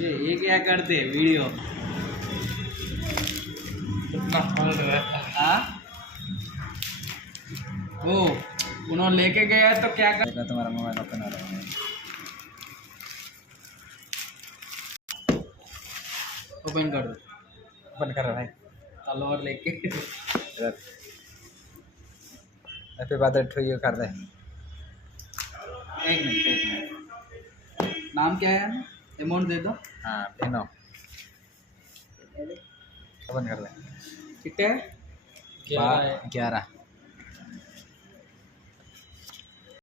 ये क्या करते वीडियो हाँ वो उन्होंने लेके गया तो क्या कर तुम्हारा मोबाइल ओपन हो रहा है ओपन कर दो ओपन कर रहा है तलवार लेके हैप्पी बर्थडे टू यू कर दे एक मिनट नाम क्या है अमाउंट दे दो हाँ पिनो ओपन कर दे कितने 11